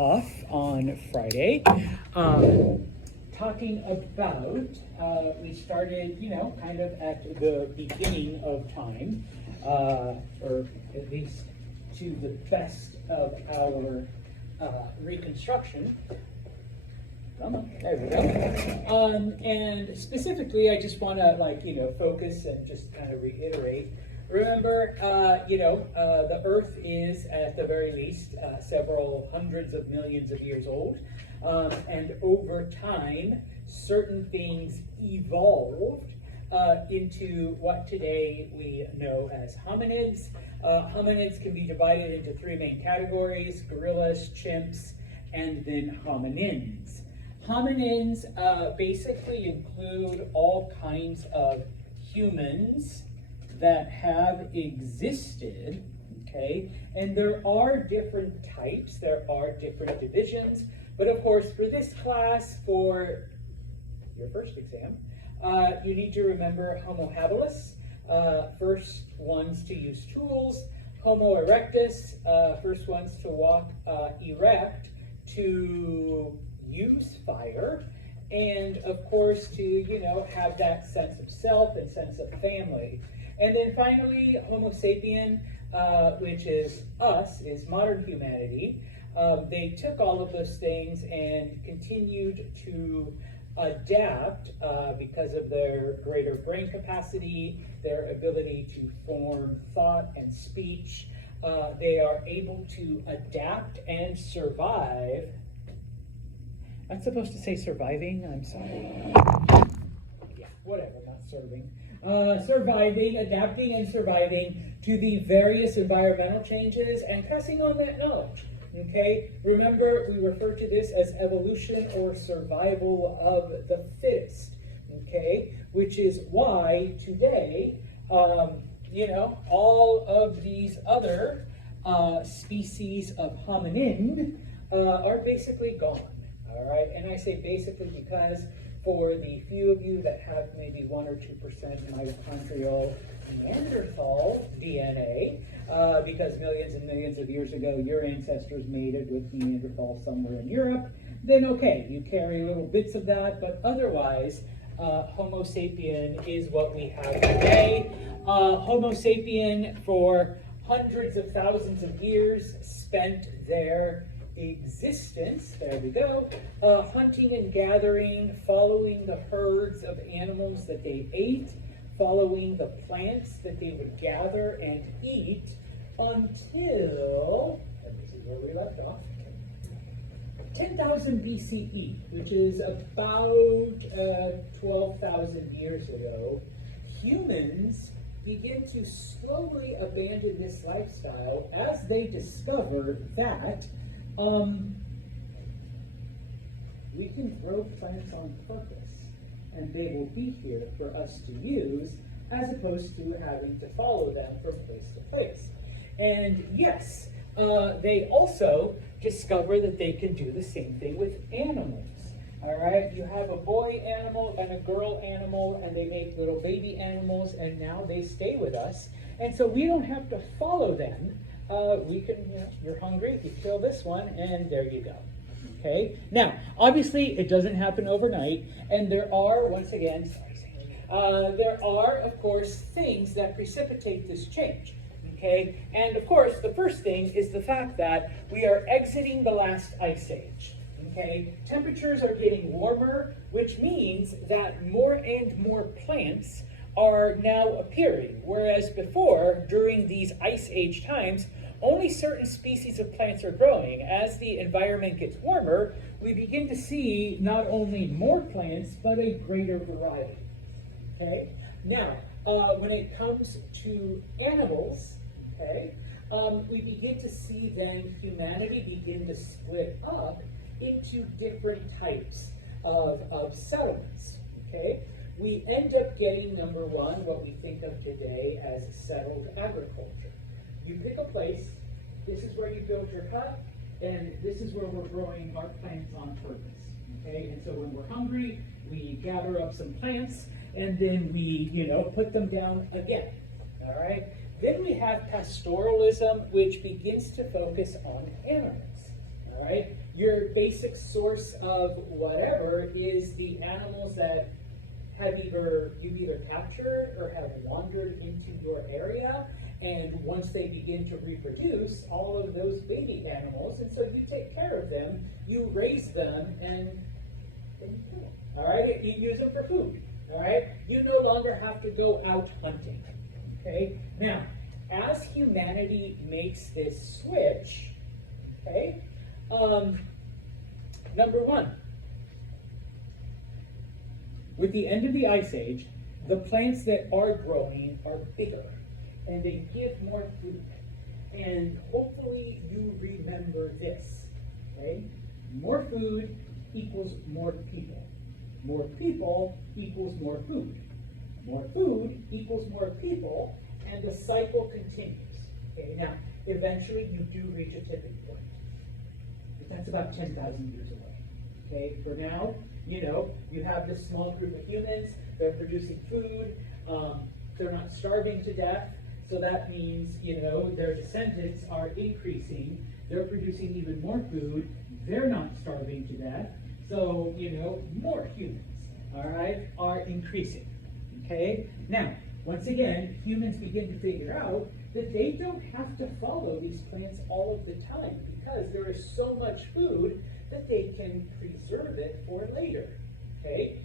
off on Friday, talking about, we started, kind of at the beginning of time, or at least to the best of our reconstruction. There we go. And specifically, I just want to focus and just kind of reiterate. Remember, the Earth is at the very least several hundreds of millions of years old, and over time, certain things evolved into what today we know as hominids. Hominids can be divided into three main categories: gorillas, chimps, and then hominins. Hominins basically include all kinds of humans that have existed, okay? And there are different types, there are different divisions, but of course for this class, for your first exam, you need to remember Homo habilis, first ones to use tools; Homo erectus, first ones to walk erect, to use fire, and of course to, have that sense of self and sense of family. And then finally, Homo sapien, which is us, is modern humanity. They took all of those things and continued to adapt because of their greater brain capacity, their ability to form thought and speech. They are able to adapt and survive. I'm supposed to say surviving? I'm sorry. Yeah, whatever, not serving. Surviving, adapting and surviving to the various environmental changes and passing on that knowledge. Okay, remember, we refer to this as evolution or survival of the fittest. Okay, which is why today, all of these other species of hominin are basically gone. All right, and I say basically because for the few of you that have maybe 1 or 2% mitochondrial Neanderthal DNA, because millions and millions of years ago your ancestors mated with Neanderthal somewhere in Europe, then okay, you carry little bits of that, but otherwise, Homo sapien is what we have today. Homo sapien, for hundreds of thousands of years, spent their existence, there we go, hunting and gathering, following the herds of animals that they ate, following the plants that they would gather and eat, until, and this is where we left off, 10,000 BCE, which is about 12,000 years ago. Humans begin to slowly abandon this lifestyle as they discover that we can grow plants on purpose, and they will be here for us to use, as opposed to having to follow them from place to place. And yes, they also discover that they can do the same thing with animals. All right, you have a boy animal and a girl animal, and they make little baby animals, and now they stay with us. And so we don't have to follow them. We can, you're hungry, you kill this one, and there you go. Okay? Now, obviously, it doesn't happen overnight, and there are, once again, there are, of course, things that precipitate this change. Okay? And of course, the first thing is the fact that we are exiting the last ice age. Okay? Temperatures are getting warmer, which means that more and more plants are now appearing, whereas before, during these ice age times, only certain species of plants are growing. As the environment gets warmer, we begin to see not only more plants, but a greater variety. Okay? Now, when it comes to animals, okay, we begin to see then humanity begin to split up into different types of settlements. Okay? We end up getting, number one, what we think of today as settled agriculture. You pick a place, this is where you build your hut, and this is where we're growing our plants on purpose. Okay, and so when we're hungry, we gather up some plants, and then we, put them down again. All right? Then we have pastoralism, which begins to focus on animals. All all right? Your basic source of whatever is the animals that you've either captured or have wandered into your area, and once they begin to reproduce, all of those baby animals, and so you take care of them, you raise them, and then you kill them, all right? You use them for food, all right? You no longer have to go out hunting, okay? Now, as humanity makes this switch, okay, number one, with the end of the Ice Age, the plants that are growing are bigger, and they give more food. And hopefully you remember this, okay? More food equals more people. More people equals more food. More food equals more people, and the cycle continues. Okay, now, eventually you do reach a tipping point. But that's about 10,000 years away. Okay, for now, you know, you have this small group of humans, they're producing food, they're not starving to death, so that means, you know, their descendants are increasing, they're producing even more food, they're not starving to death, so, you know, more humans, all right, are increasing, okay? Now, once again, humans begin to figure out that they don't have to follow these plants all of the time because there is so much food that they can preserve it for later, okay?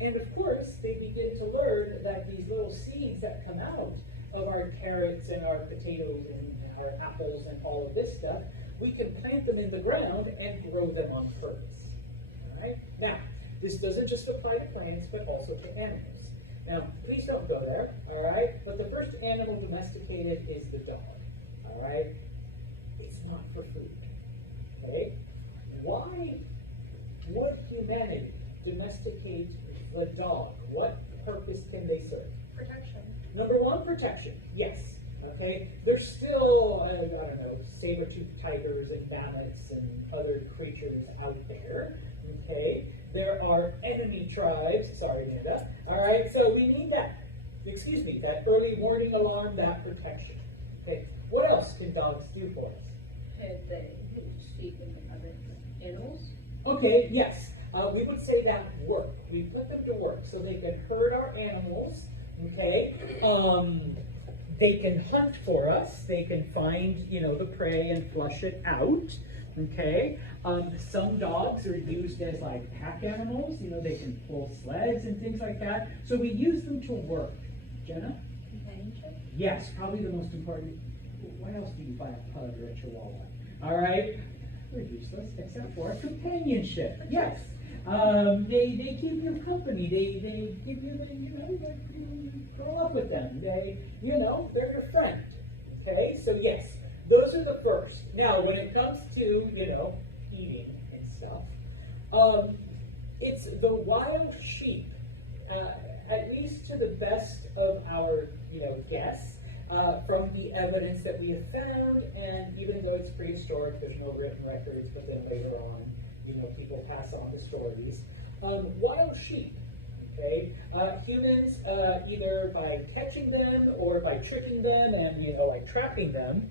And of course, they begin to learn that these little seeds that come out of our carrots and our potatoes and our apples and all of this stuff, we can plant them in the ground and grow them on purpose, all right? Now, this doesn't just apply to plants, but also to animals. Now, please don't go there, all right? But the first animal domesticated is the dog, all right? It's not for food, okay? Why would humanity domesticate the dog? What purpose can they serve? Protection. Number one, protection, yes, okay? There's still, I don't know, saber-toothed tigers and mammoths and other creatures out there, okay? There are enemy tribes, sorry, Amanda, all right? So we need that, that early warning alarm, that protection, okay? What else can dogs do for us? They speak with other animals. Okay, yes, we would say that work. We put them to work so they can herd our animals, okay? They can hunt for us. They can find, you know, the prey and flush it out, okay? Some dogs are used as like pack animals. You know, they can pull sleds and things like that. So we use them to work. Jenna? Companionship? Yes, probably the most important. What else do you buy a pug or a chihuahua? All right? They're useless except for companionship. Yes. They keep you company. They give you, you grow up with them. They're your friend. Okay? So yes, those are the first. Now, when it comes to, eating and stuff, it's the wild sheep, at least to the best of our, guess, from the evidence that we have found, and even though it's prehistoric, there's no written records, but then later on, people pass on the stories. Wild sheep, okay? Humans, either by catching them or by tricking them and, like trapping them.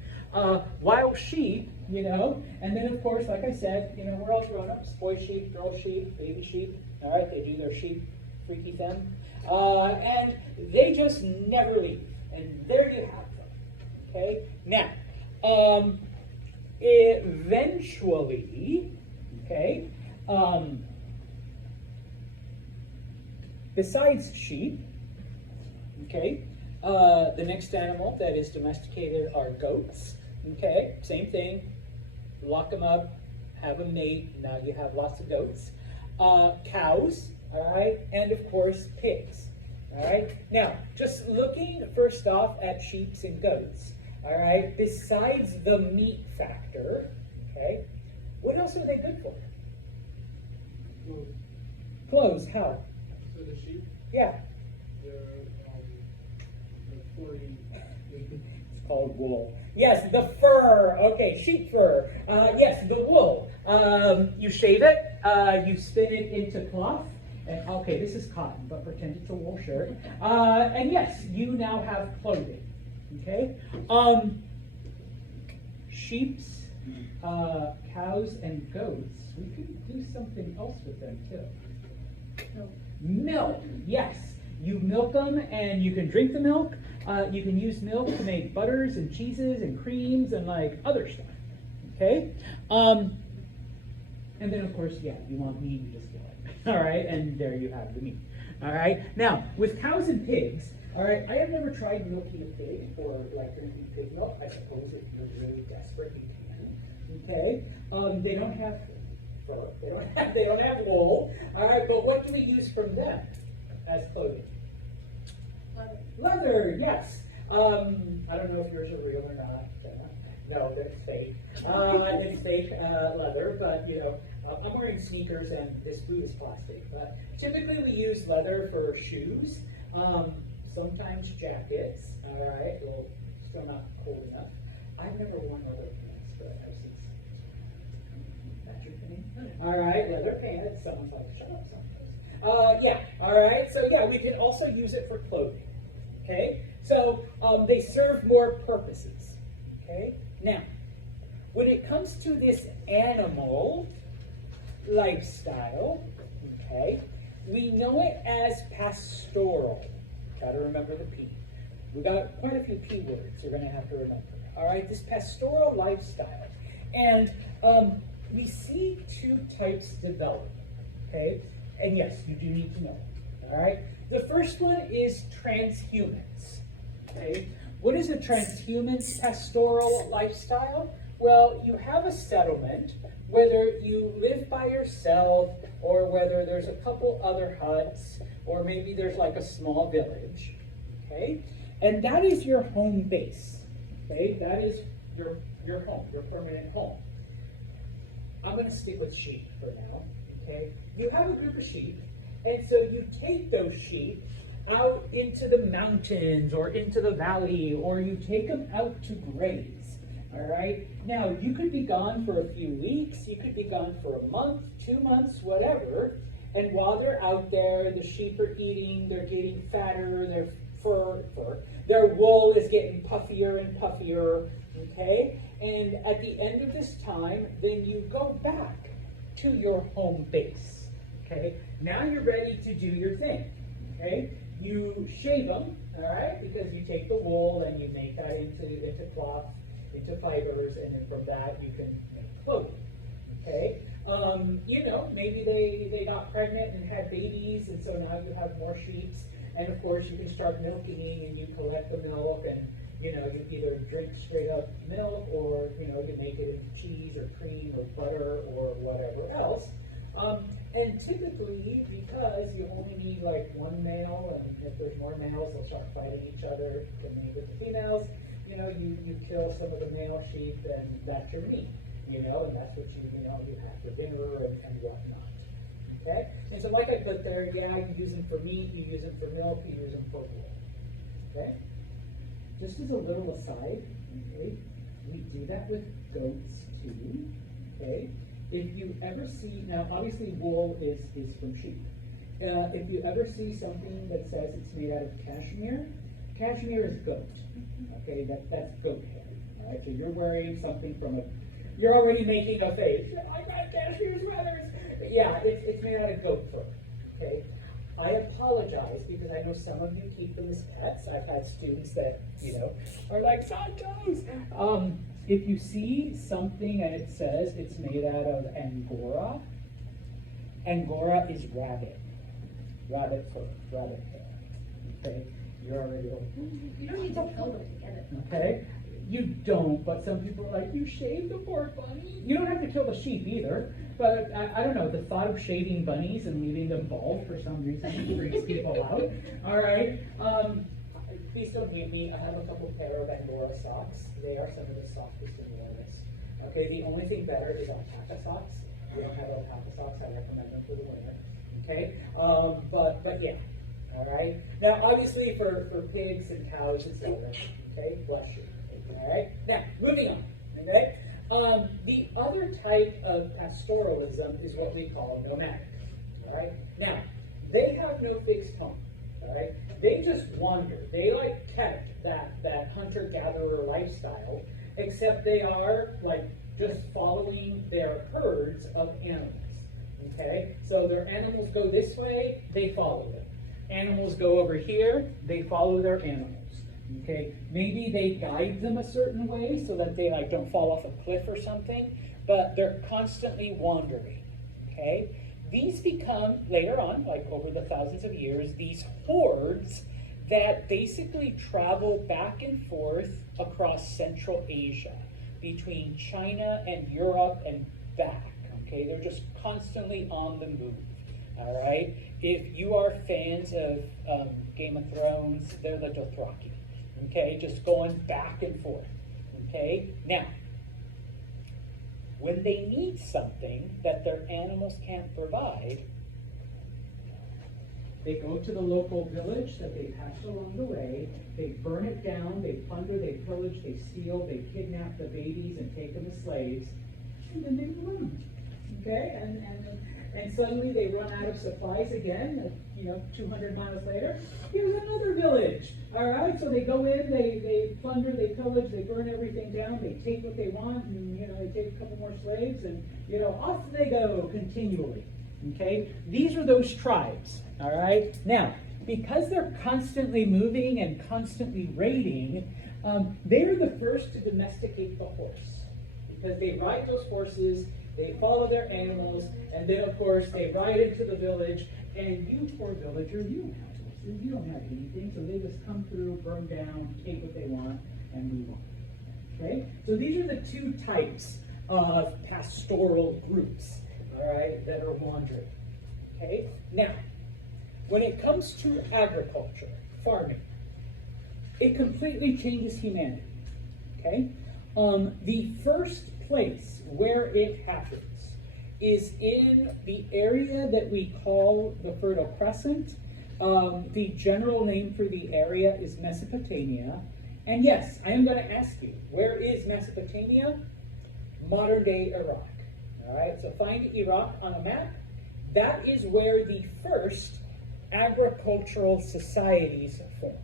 Wild sheep, and then of course, like I said, we're all grown-ups, boy sheep, girl sheep, baby sheep, all right? They do their sheep freaky thing. And they just never leave. And there you have them, okay? Now, eventually, okay, besides sheep, okay, the next animal that is domesticated are goats, okay? Same thing, lock them up, have a mate, now you have lots of goats. Cows, all right, and of course, pigs. All right, now, just looking first off at sheep and goats, all right, besides the meat factor, okay, what else are they good for? Clothes. Clothes, how? So the sheep, Yeah. they're furry. It's called wool. Yes, the fur, okay, sheep fur. Yes, the wool. You shave it, you spin it into cloth. And, okay, this is cotton, but pretend it's a wool shirt. And yes, you now have clothing, okay? Sheep's Cows and goats, we could do something else with them too. No. Milk, yes. You milk them and you can drink the milk. You can use milk to make butters and cheeses and creams and like other stuff. Okay? And then of course, yeah, you want meat, you just kill it. All right, and there you have the meat. All right. Now, with cows and pigs, all right, I have never tried milking a pig or like drinking pig milk. I suppose if you're really desperate, you can. Okay. They don't have fur. They don't have wool. All right, but what do we use from them as clothing? Leather, yes. I don't know if yours are real or not. No, that's fake. It's fake leather, but you know, I'm wearing sneakers and this boot is plastic. But typically we use leather for shoes, sometimes jackets. All right, well, still not cold enough. I've never worn leather pants, but I've seen some. That's your thing? All right, leather pants. Someone's like, shut up, someone. Yeah, all right, so yeah, we can also use it for clothing. Okay, so they serve more purposes. Okay, now, when it comes to this animal lifestyle, okay, we know it as pastoral. Got to remember the P. We got quite a few P words you're going to have to remember. All right, this pastoral lifestyle. And we see two types develop. Okay, and yes, you do need to know. All right, the first one is transhumance. Okay, what is a transhumance pastoral lifestyle? Well, you have a settlement, whether you live by yourself or whether there's a couple other huts or maybe there's like a small village, okay? And that is your home base, okay? That is your home, your permanent home. I'm gonna stick with sheep for now, okay? You have a group of sheep, and so you take those sheep out into the mountains or into the valley, or you take them out to graze. All right. Now, you could be gone for a few weeks. You could be gone for a month, 2 months, whatever. And while they're out there, the sheep are eating. They're getting fatter. Their their wool is getting puffier and puffier. Okay. And at the end of this time, then you go back to your home base. Okay. Now you're ready to do your thing. Okay. You shave them. All right, because you take the wool and you make that into cloth, into fibers, and then from that you can make clothing. Okay, you know, maybe they got pregnant and had babies, and so now you have more sheep, and of course you can start milking, and you collect the milk, and you know, you either drink straight up milk, or you know, you make it into cheese or cream or butter or whatever else. And typically, because you only need like one male, and if there's more males, they'll start fighting each other to mate with the females. You know, you kill some of the male sheep, and that's your meat. You know, and that's what you have for dinner and whatnot. Okay? And so, like I put there, yeah, you use them for meat, you use them for milk, you use them for wool. Okay? Just as a little aside, okay, we do that with goats too. Okay? If you ever see, now obviously wool is from sheep. If you ever see something that says it's made out of cashmere, cashmere is goat. Okay, that's goat hair. All right, so you're wearing something from you're already making a face. I got cashmere sweaters. Yeah, it's made out of goat fur. Okay, I apologize because I know some of you keep them as pets. I've had students that are like Santos. If you see something and it says it's made out of Angora, Angora is rabbit fur, rabbit hair. Okay, you're already over. You don't need to kill them to get it. Okay, you don't, but some people are like, you shaved the poor bunny. You don't have to kill the sheep either, but I don't know, the thought of shaving bunnies and leaving them bald for some reason freaks people out. All right. Please don't hate me. I have a couple pair of Angora socks. They are some of the softest and warmest. Okay, the only thing better is alpaca socks. We don't have alpaca socks. I recommend them for the winter. Okay, but yeah. All right. Now, obviously, for pigs and cows, it's not right. Okay, bless you. All right. Now, moving on. Okay. The other type of pastoralism is what we call nomadic. All right. Now, they have no fixed home. All right. They just wander. They kept that hunter-gatherer lifestyle, except they are like just following their herds of animals. Okay, so their animals go this way, they follow them. Animals go over here, they follow their animals. Okay, maybe they guide them a certain way so that they like don't fall off a cliff or something, but they're constantly wandering. Okay, these become later on, like over the thousands of years, these hordes that basically travel back and forth across Central Asia, between China and Europe and back. Okay, they're just constantly on the move. All right, if you are fans of Game of Thrones, they're the Dothraki. Okay, just going back and forth. Okay, now, when they need something that their animals can't provide, they go to the local village that they passed along the way, they burn it down, they plunder, they pillage, they steal, they kidnap the babies and take them as slaves, and then they run. Okay, and suddenly they run out of supplies again, 200 miles later, here's another village. All right, so they go in, they plunder, they pillage, they burn everything down, they take what they want, and they take a couple more slaves, and off they go continually. Okay, these are those tribes. All right, now because they're constantly moving and constantly raiding, they're the first to domesticate the horse, because they ride those horses, they follow their animals, and then of course they ride into the village, and you poor villager, you don't have horses, you don't have anything, so they just come through, burn down, take what they want, and move on. Okay, so these are the two types of pastoral groups, all right, that are wandering. Okay, now, when it comes to agriculture, farming, it completely changes humanity. Okay, the first place where it happens is in the area that we call the Fertile Crescent. The general name for the area is Mesopotamia. And yes, I am going to ask you, where is Mesopotamia? Modern day Iraq. All right, so find Iraq on a map. That is where the first agricultural societies formed.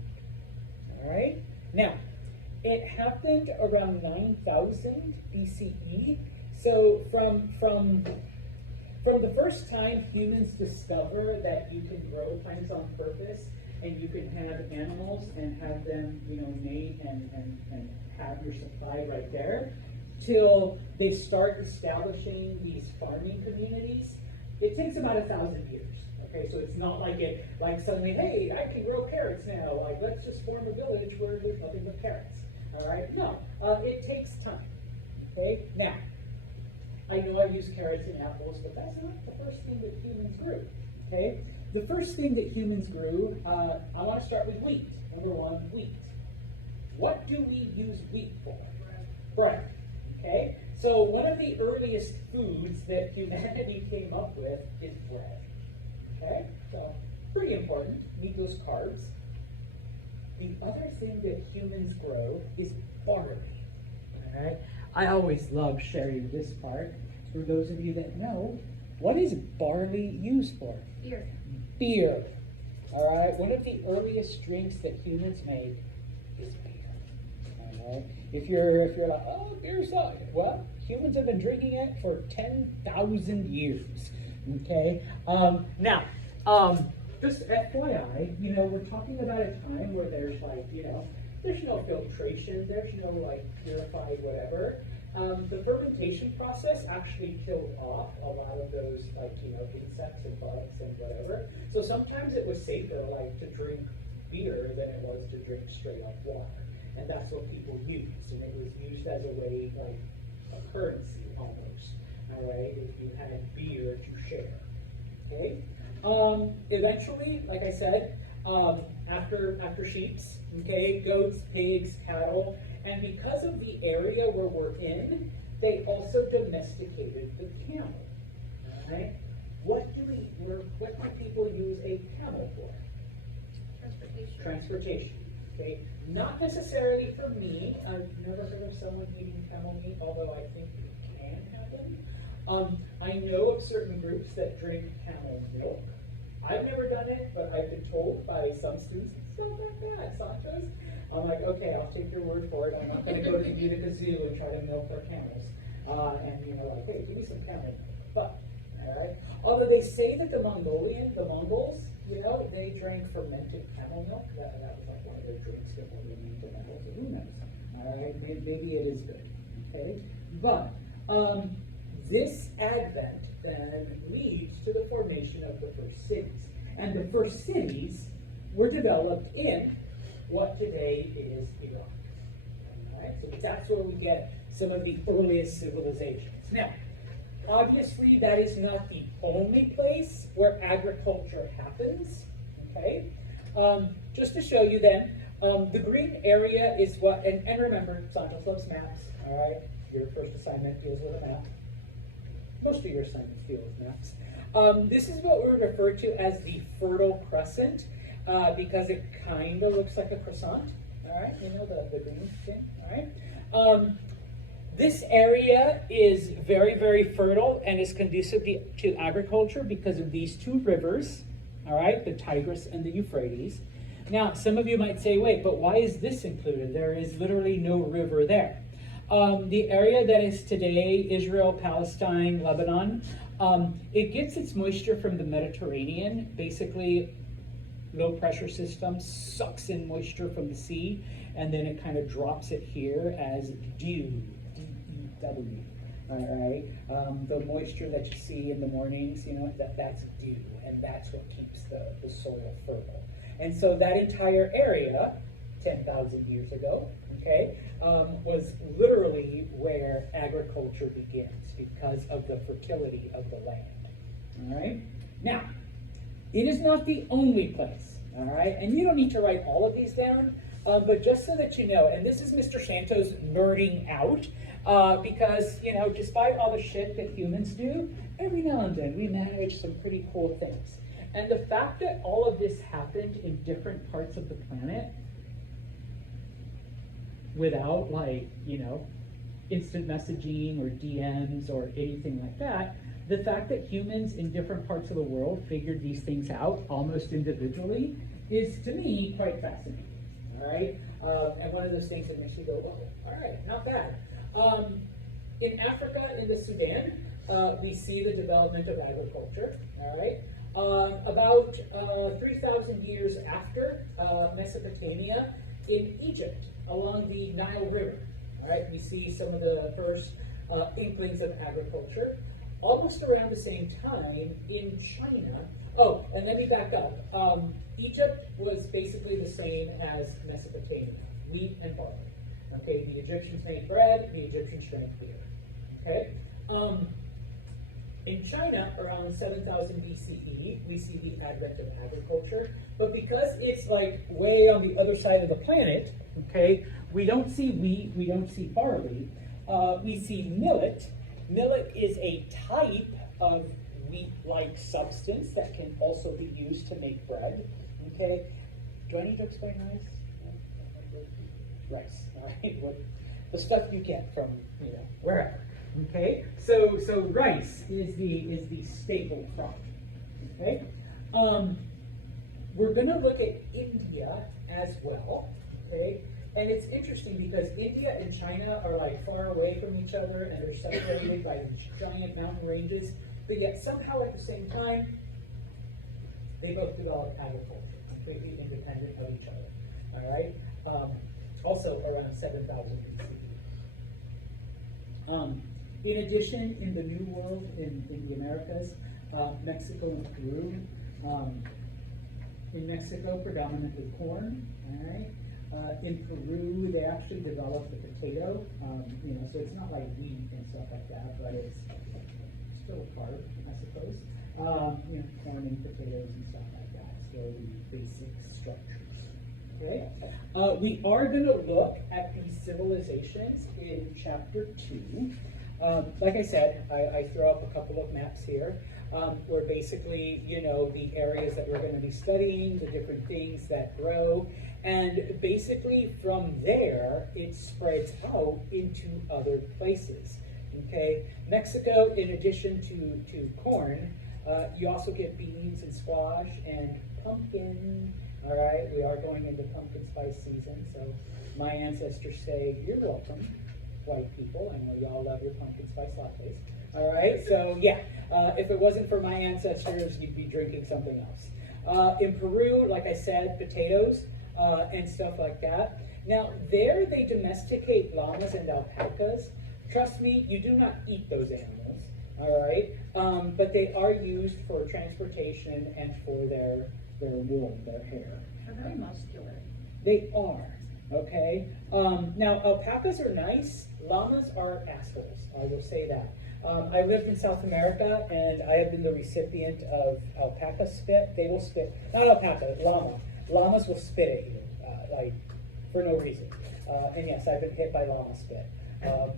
All right, now, it happened around 9,000 BCE. So from the first time humans discover that you can grow plants on purpose and you can have animals and have them, made and have your supply right there, till they start establishing these farming communities, it takes about 1,000 years. Okay, so it's not like suddenly, hey, I can grow carrots now. Like, let's just form a village where there's nothing but carrots. All right, no, it takes time. Okay, now, I know I use carrots and apples, but that's not the first thing that humans grew. Okay, the first thing that humans grew, I want to start with wheat. Number one, wheat. What do we use wheat for? Bread. Okay, so one of the earliest foods that humanity came up with is bread. Okay, so pretty important. Need those carbs. The other thing that humans grow is barley. All right, I always love sharing this part. For those of you that know, what is barley used for? Beer. Beer. All right, one of the earliest drinks that humans make is beer. All right, if you're like, oh, beer's not, well, humans have been drinking it for 10,000 years. Okay, now, just FYI, we're talking about a time where there's there's no filtration, there's no purified whatever. The fermentation process actually killed off a lot of those insects and bugs and whatever. So sometimes it was safer to drink beer than it was to drink straight up water. And that's what people used, and it was used as a way, a currency almost. All right, if you had beer to share. Okay. Eventually, like I said, after sheeps, okay, goats, pigs, cattle, and because of the area where we're in, they also domesticated the camel. All right. What do people use a camel for? Transportation. Transportation. Okay. Not necessarily for me. I've never heard of someone eating camel meat, although I think it can happen. I know of certain groups that drink camel milk. I've never done it, but I've been told by some students, it's not that bad, Santos. I'm like, okay, I'll take your word for it. I'm not going to go to the Utica Zoo and try to milk their camels. And you know, like, hey, give me some chamomile. But, all right. Although they say that the Mongols, you know, they drank fermented camel milk. That was like one of their drinks before they named the Mongols. So who knows? All right, maybe it is good. Okay, but this advent then leads to the formation of the first cities, and the first cities were developed in what today is Iraq. All right, so that's where we get some of the earliest civilizations. Now, obviously, that is not the only place where agriculture happens, okay? Just to show you then, the green area is what, and remember, Santos loves maps, all right? Your first assignment deals with a map. Most of your assignments deal with maps. This is what we refer to as the Fertile Crescent, because it kind of looks like a croissant, all right? You know, the green thing, all right? This area is very, very fertile and is conducive to agriculture because of these two rivers, all right, the Tigris and the Euphrates. Now, some of you might say, wait, but why is this included? There is literally no river there. The area that is today Israel, Palestine, Lebanon, it gets its moisture from the Mediterranean. Basically, low pressure system sucks in moisture from the sea, and then it kind of drops it here as dew. D-E-W, all right? The moisture that you see in the mornings, you know, that's dew, and that's what keeps the soil fertile. And so that entire area, 10,000 years ago, okay, was literally where agriculture begins because of the fertility of the land, all right? Now, it is not the only place, all right? And you don't need to write all of these down, but just so that you know, and this is Mr. Santos nerding out, because, you know, despite all the shit that humans do, every now and then we manage some pretty cool things. And the fact that all of this happened in different parts of the planet without, like, you know, instant messaging or DMs or anything like that, the fact that humans in different parts of the world figured these things out almost individually is, to me, quite fascinating. All right, and one of those things that makes you go, oh, all right, not bad. In Africa, in the Sudan, we see the development of agriculture. All right, about 3,000 years after Mesopotamia, in Egypt, along the Nile River. All right, we see some of the first inklings of agriculture. Almost around the same time in China. Oh, and let me back up. Egypt was basically the same as Mesopotamia, wheat and barley. Okay, the Egyptians made bread, the Egyptians drank beer. Okay, in China, around 7,000 BCE, we see the advent of agriculture. But because it's like way on the other side of the planet, okay, we don't see wheat, we don't see barley, we see millet. Millet is a type of wheat-like substance that can also be used to make bread. Okay, do I need to explain rice? Rice, all right. What the stuff you get from, you know, wherever. Okay, so rice is the staple crop. Okay, we're going to look at India as well. Okay. And it's interesting because India and China are like far away from each other and they're separated by these giant mountain ranges, but yet somehow at the same time, they both develop agriculture, completely independent of each other, all right? Also around 7,000 BCE. In addition, in the New World, in the Americas, Mexico and Peru, in Mexico, predominantly corn, all right? In Peru, they actually developed the potato, you know, so it's not like wheat and stuff like that, but it's still a carb, I suppose. You know, corn and potatoes and stuff like that, so the basic structures, okay? We are going to look at these civilizations in chapter 2. Like I said, I throw up a couple of maps here, where basically, you know, the areas that we're going to be studying, the different things that grow, and basically from there, it spreads out into other places, okay? Mexico, in addition to corn, you also get beans and squash and pumpkin, all right? We are going into pumpkin spice season, so my ancestors say, you're welcome. white people. I know y'all love your pumpkin spice lattes. All right, so yeah, if it wasn't for my ancestors, you'd be drinking something else. In Peru, like I said, potatoes and stuff like that. Now, there they domesticate llamas and alpacas. Trust me, you do not eat those animals, all right? But they are used for transportation and for their wool, their hair. They're very muscular. They are, okay? Now, alpacas are nice. Llamas are assholes, I will say that. I lived in South America, and I have been the recipient of alpaca spit. They will spit, not alpaca, llama. Llamas will spit at you, like, for no reason. And yes, I've been hit by llama spit,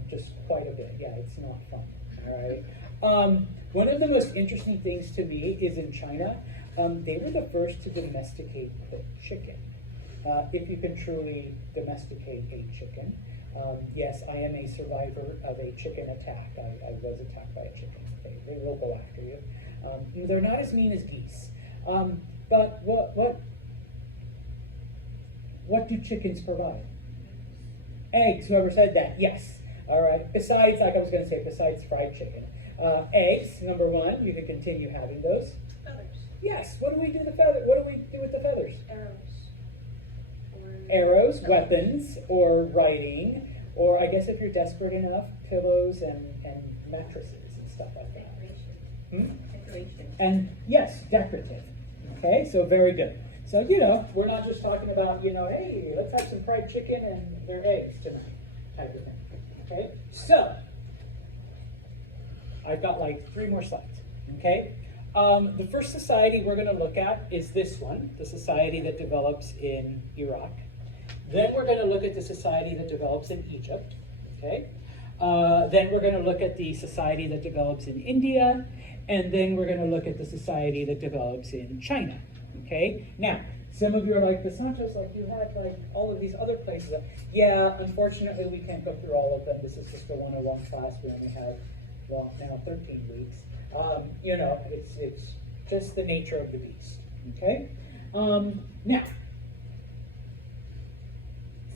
just quite a bit. Yeah, it's not fun, all right? One of the most interesting things to me is in China, they were the first to domesticate cooked chicken. If you can truly domesticate a chicken. Yes, I am a survivor of a chicken attack. I was attacked by a chicken. They will go after you. They're not as mean as geese. But what do chickens provide? Eggs, whoever said that, yes. All right, besides, like I was gonna say, besides fried chicken. Eggs, number one, you can continue having those. Feathers. Yes, what do we do with the feathers? Arrows. Arrows, weapons, or writing, or I guess if you're desperate enough, pillows and mattresses and stuff like that. Decoration. Decoration. And yes, decorative. Okay, so very good. So, you know, we're not just talking about, you know, hey, let's have some fried chicken and their eggs tonight, type of thing. Okay, so I've got like 3 more slides. Okay, the first society we're going to look at is this one, the society that develops in Iraq. Then we're going to look at the society that develops in Egypt. Okay, then we're going to look at the society that develops in India, and then we're going to look at the society that develops in China. Okay, now some of you are like, DeSantos, like you had like all of these other places. Yeah, unfortunately we can't go through all of them. This is just a 101 class. We only have, well, now 13 weeks. You know, it's just the nature of the beast. Okay, now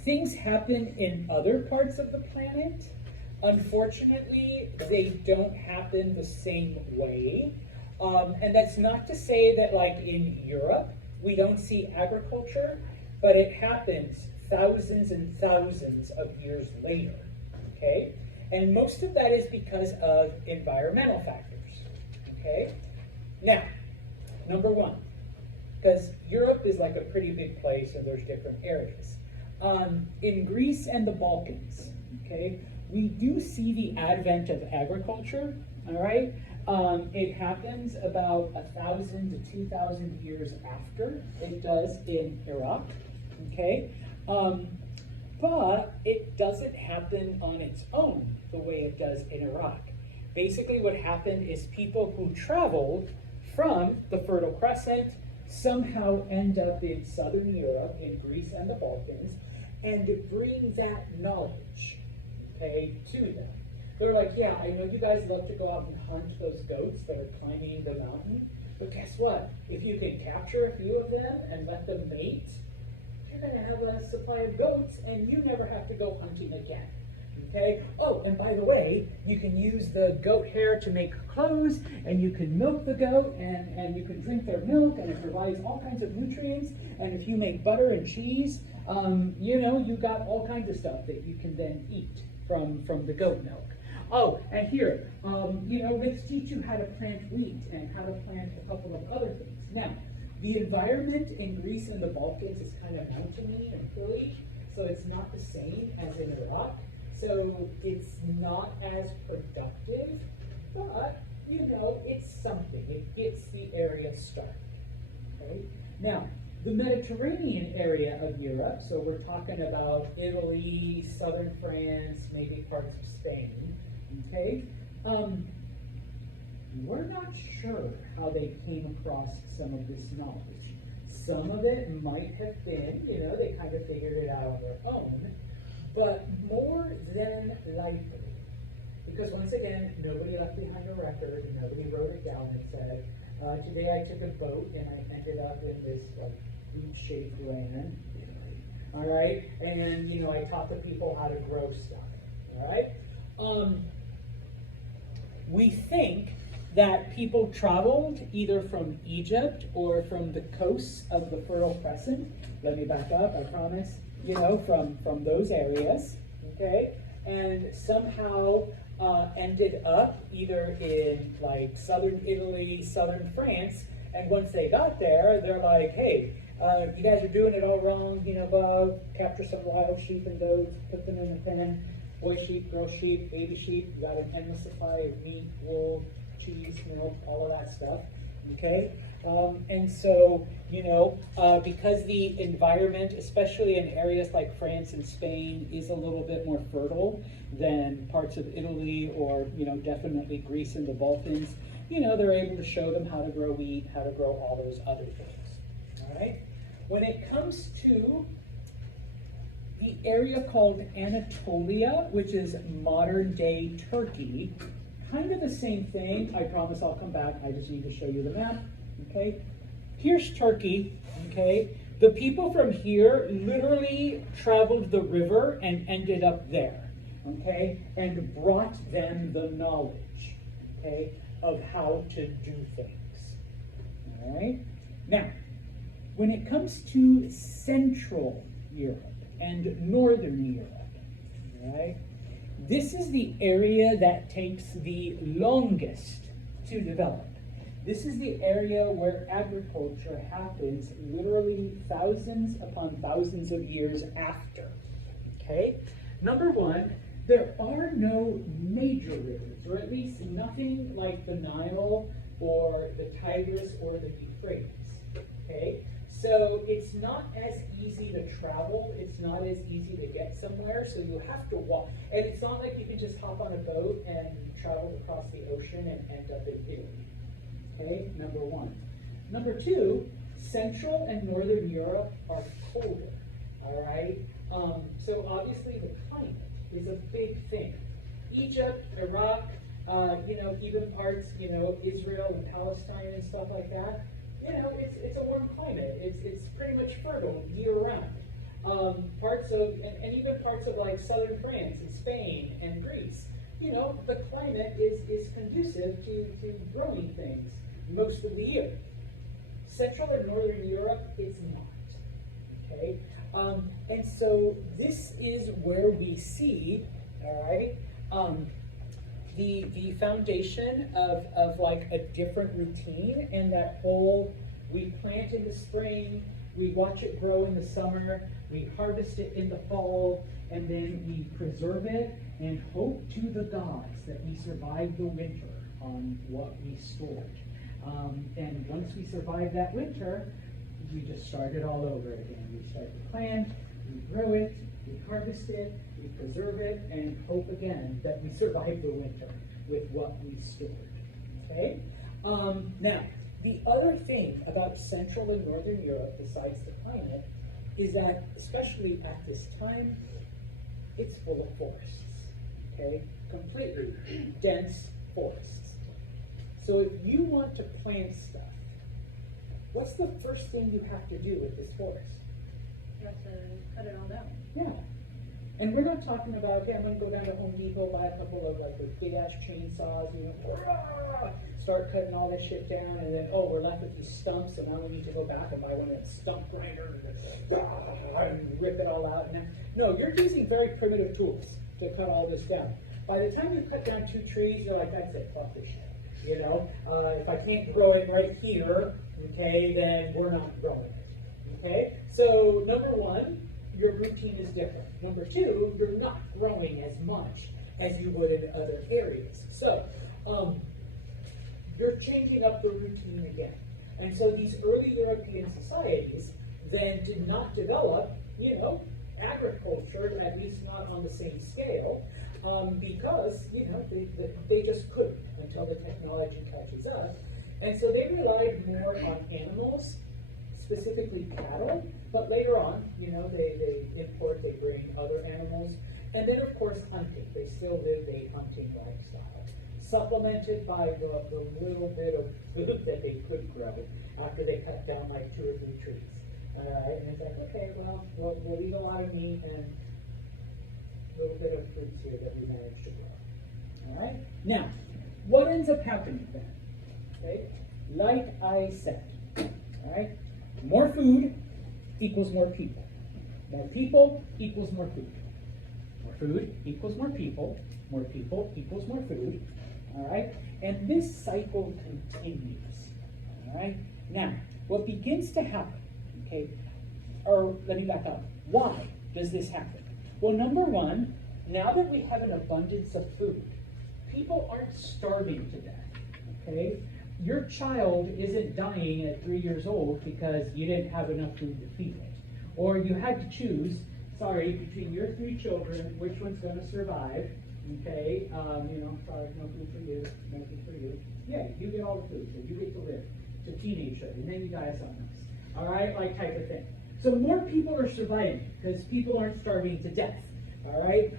things happen in other parts of the planet. Unfortunately, they don't happen the same way. And that's not to say that, like in Europe, we don't see agriculture, but it happens thousands and thousands of years later, okay? And most of that is because of environmental factors, okay? Now, number one, because Europe is like a pretty big place and there's different areas. In Greece and the Balkans, okay, we do see the advent of agriculture, all right? It happens about 1,000 to 2,000 years after it does in Iraq, okay? But it doesn't happen on its own the way it does in Iraq. Basically what happened is people who traveled from the Fertile Crescent somehow end up in Southern Europe, in Greece and the Balkans, and bring that knowledge, okay, to them. They're like, yeah, I know you guys love to go out and hunt those goats that are climbing the mountain, but guess what? If you can capture a few of them and let them mate, you're gonna have a supply of goats and you never have to go hunting again, okay? Oh, and by the way, you can use the goat hair to make clothes, and you can milk the goat, and you can drink their milk, and it provides all kinds of nutrients, and if you make butter and cheese, you know, you got all kinds of stuff that you can then eat from the goat milk. Oh, and here, you know, let's teach you how to plant wheat and how to plant a couple of other things. Now, the environment in Greece and the Balkans is kind of mountainy and hilly, so it's not the same as in Iraq. So it's not as productive, but, you know, it's something. It gets the area started, okay? Now, the Mediterranean area of Europe, so we're talking about Italy, southern France, maybe parts of Spain, okay? We're not sure how they came across some of this knowledge. Some of it might have been, you know, they kind of figured it out on their own, but more than likely, because once again, nobody left behind a record, nobody wrote it down and said, today I took a boat and I ended up in this like boot-shaped land, all right? And, you know, I taught the people how to grow stuff, All right. We think that people traveled either from Egypt or from the coasts of the Fertile Crescent. Let me back up, I promise. You know, from those areas, okay? And somehow ended up either in like southern Italy, southern France, and once they got there, they're like, hey, you guys are doing it all wrong, you know, Bob, capture some wild sheep and goats, put them in the pen, boy sheep, girl sheep, baby sheep, you gotta endless supply of meat, wool, cheese, milk, all of that stuff, okay? And so, you know, because the environment, especially in areas like France and Spain, is a little bit more fertile than parts of Italy or, you know, definitely Greece and the Balkans, you know, they're able to show them how to grow wheat, how to grow all those other things, all right? When it comes to the area called Anatolia, which is modern day Turkey, kind of the same thing. I promise I'll come back. I just need to show you the map. Okay, here's Turkey. Okay, the people from here literally traveled the river and ended up there. Okay, and brought them the knowledge. Okay, of how to do things. All right. Now, when it comes to Central Europe and Northern Europe, right? This is the area that takes the longest to develop. This is the area where agriculture happens literally thousands upon thousands of years after, okay? Number one, there are no major rivers, or at least nothing like the Nile or the Tigris or the Euphrates, okay? So it's not as easy to travel, it's not as easy to get somewhere, so you have to walk. And it's not like you can just hop on a boat and travel across the ocean and end up in Italy. Okay, number one. Number two, Central and Northern Europe are colder, all right? So obviously the climate is a big thing. Egypt, Iraq, you know, even parts, you know, Israel and Palestine and stuff like that, you know, it's a warm climate. It's pretty much fertile year-round. Parts of, and even parts of like southern France and Spain and Greece, you know, the climate is conducive to growing things most of the year. Central and Northern Europe, it's not, okay? And so this is where we see, all right, the foundation of like a different routine, and that whole, we plant in the spring, we watch it grow in the summer, we harvest it in the fall, and then we preserve it and hope to the gods that we survive the winter on what we stored. And once we survive that winter, we just start it all over again. We start the plant, we grow it, we harvest it, we preserve it, and hope again that we survive the winter with what we stored, okay? Now, the other thing about Central and Northern Europe, besides the climate, is that, especially at this time, it's full of forests, okay? Completely dense forests. So if you want to plant stuff, what's the first thing you have to do with this forest? You have to cut it all down. Yeah. And we're not talking about, okay, I'm gonna go down to Home Depot, buy a couple of like those big ass chainsaws, you know, start cutting all this shit down, and then, oh, we're left with these stumps, and now we need to go back and buy one of that stump grinder and rip it all out. No, you're using very primitive tools to cut all this down. By the time you cut down 2 trees, you're like, that's it, fuck this shit. You know, if I can't grow it right here, okay, then we're not growing it. Okay, so number one, your routine is different. Number two, you're not growing as much as you would in other areas. So you're changing up the routine again. And so these early European societies then did not develop, you know, agriculture, at least not on the same scale, because, you know, they just couldn't until the technology catches up. And so they relied more on animals, specifically cattle, but later on, you know, they import, they bring other animals. And then, of course, hunting. They still live a hunting lifestyle, supplemented by the little bit of food that they could grow after they cut down like 2 or 3 trees. And it's like, okay, well, we'll eat a lot of meat, and little bit of fruits here that we managed to grow. All right? Now, what ends up happening then? Okay? Like I said, all right? More food equals more people. More people equals more food. More food equals more people. More people equals more food. All right? And this cycle continues. All right? Now, what begins to happen, okay, or let me back up. Why does this happen? Well, number one, now that we have an abundance of food, people aren't starving to death, okay? Your child isn't dying at 3 years old because you didn't have enough food to feed it. Or you had to choose, sorry, between your 3 children, which one's gonna survive, okay? Sorry, no food for you, no food for you. Yeah, you get all the food, so you get to live to teenagehood, and then you die of something else. All right, like type of thing. So more people are surviving because people aren't starving to death. All right.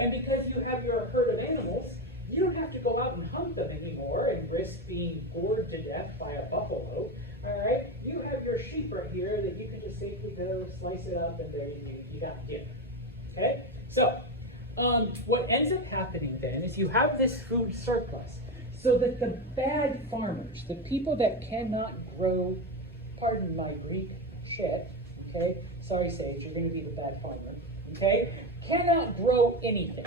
And because you have your herd of animals, you don't have to go out and hunt them anymore and risk being gored to death by a buffalo. All right. You have your sheep right here that you can just safely go slice it up, and there you got dinner. Okay. So what ends up happening then is you have this food surplus, so that the bad farmers, the people that cannot grow, pardon my Greek shit, okay? Sorry, Sage, you're going to be the bad farmer, okay? Cannot grow anything.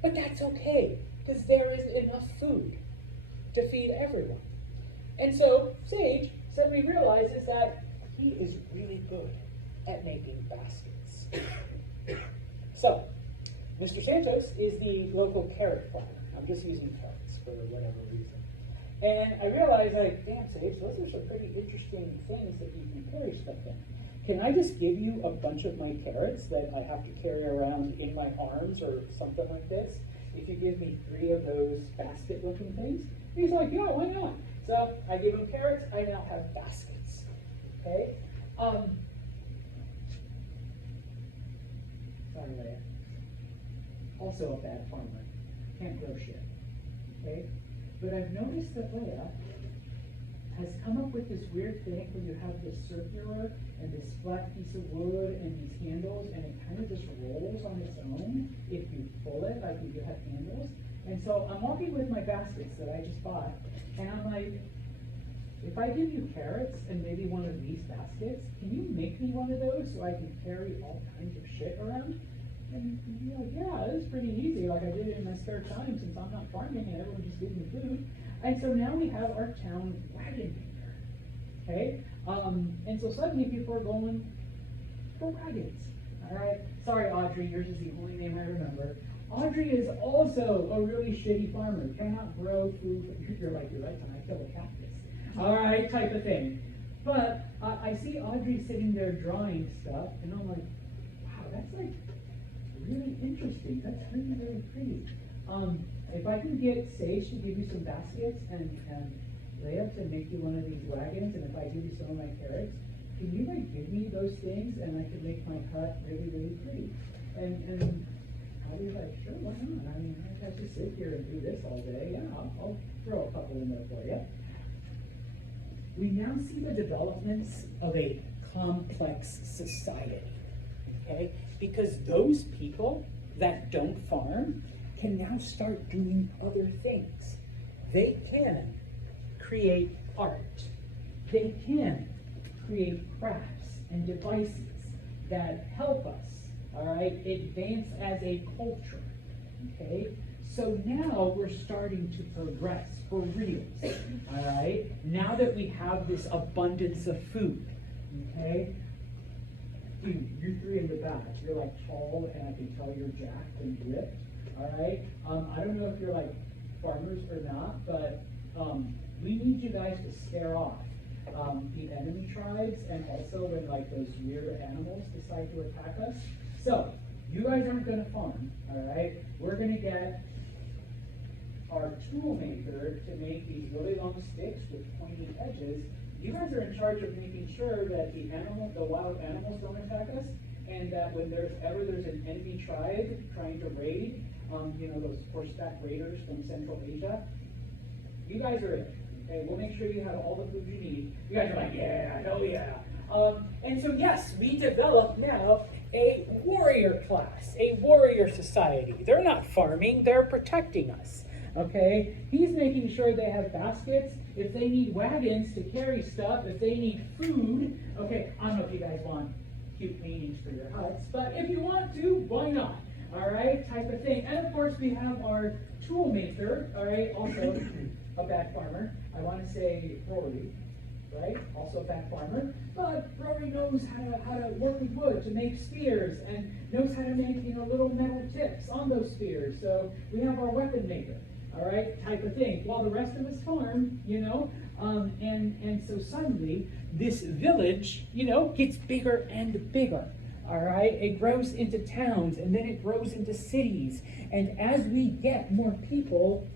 But that's okay, because there is enough food to feed everyone. And so Sage suddenly realizes that he is really good at making baskets. So, Mr. Santos is the local carrot farmer. I'm just using carrots for whatever reason. And I realized, like, damn, Sage, those are some pretty interesting things that you can carry stuff in. Can I just give you a bunch of my carrots that I have to carry around in my arms or something like this? If you give me 3 of those basket-looking things? He's like, yeah, why not? So I give him carrots. I now have baskets. Okay? Sorry, Leia. Also a bad farmer. Can't grow shit. Okay? But I've noticed that Leia has come up with this weird thing where you have this circular and this flat piece of wood and these handles, and it kind of just rolls on its own if you pull it, like if you have handles. And so I'm walking with my baskets that I just bought, and I'm like, if I give you carrots and maybe one of these baskets, can you make me one of those so I can carry all kinds of shit around? And you're like, yeah, it's pretty easy. Like I did it in my spare time since I'm not farming and everyone just gives me food. And so now we have our town wagon maker. Okay? And so suddenly people are going for wagons. All right? Sorry, Audrey, yours is the only name I remember. Audrey is also a really shitty farmer. Cannot grow food. You're like, you're right, and I kill a cactus. All right, type of thing. But I see Audrey sitting there drawing stuff, and I'm like, wow, that's like really interesting. That's really, really pretty. If I can get Sage to give you some baskets and Leia to make you one of these wagons, and if I give you some of my carrots, can you like give me those things and I can make my hut really, really pretty? And I'll be like, sure, why not? I mean, I can't just sit here and do this all day. Yeah, I'll throw a couple in there for you. We now see the developments of a complex society, okay? Because those people that don't farm can now start doing other things. They can create art. They can create crafts and devices that help us, all right, advance as a culture, okay? So now we're starting to progress for reals, all right? Now that we have this abundance of food, okay? Dude, you 3 in the back, you're like tall and I can tell you're jacked and ripped, all right? I don't know if you're like farmers or not, but we need you guys to scare off the enemy tribes, and also when like those weird animals decide to attack us. So, you guys aren't gonna farm, all right? We're gonna get our tool maker to make these really long sticks with pointy edges. You guys are in charge of making sure that the wild animals don't attack us, and that when there's an enemy tribe trying to raid, those horseback raiders from Central Asia, you guys are it. Okay, we'll make sure you have all the food you need. You guys are like, yeah, hell yeah. And so yes, we develop now a warrior class, a warrior society. They're not farming, they're protecting us. Okay? He's making sure they have baskets, if they need wagons to carry stuff, if they need food. Okay, I don't know if you guys want cute paintings for your huts, but if you want to, why not? All right, type of thing. And of course, we have our tool maker, all right, also a back farmer. I want to say Rory, right? Also a back farmer. But Rory knows how to work with wood to make spears and knows how to make, little metal tips on those spears. So we have our weapon maker, all right, type of thing. While the rest of us farm, and so suddenly this village, gets bigger and bigger. All right, it grows into towns and then it grows into cities. And as we get more people,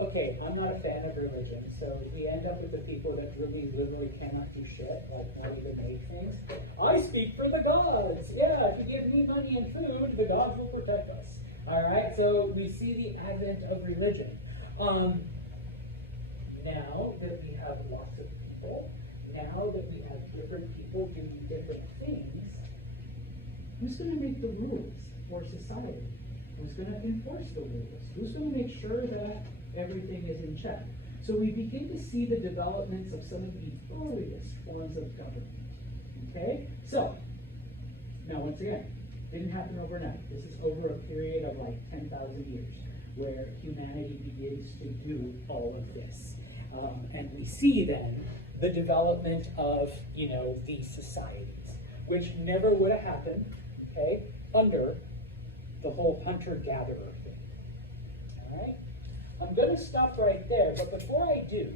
okay, I'm not a fan of religion, so we end up with the people that really literally cannot do shit, like not even make things. I speak for the gods. Yeah, if you give me money and food, the gods will protect us. All right, so we see the advent of religion. Now that we have lots of people, now that we have different people doing different things, who's going to make the rules for society? Who's going to enforce the rules? Who's going to make sure that everything is in check? So we begin to see the developments of some of the earliest forms of government. Okay? So, now once again, didn't happen overnight. This is over a period of like 10,000 years where humanity begins to do all of this. And we see then the development of, these societies, which never would have happened, okay, under the whole hunter-gatherer thing. All right? I'm going to stop right there, but before I do,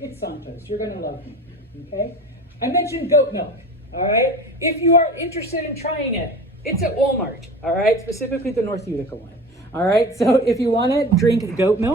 it's Santos. You're going to love me, okay? I mentioned goat milk, all right? If you are interested in trying it, it's at Walmart, all right? Specifically the North Utica one, all right? So if you want to drink goat milk,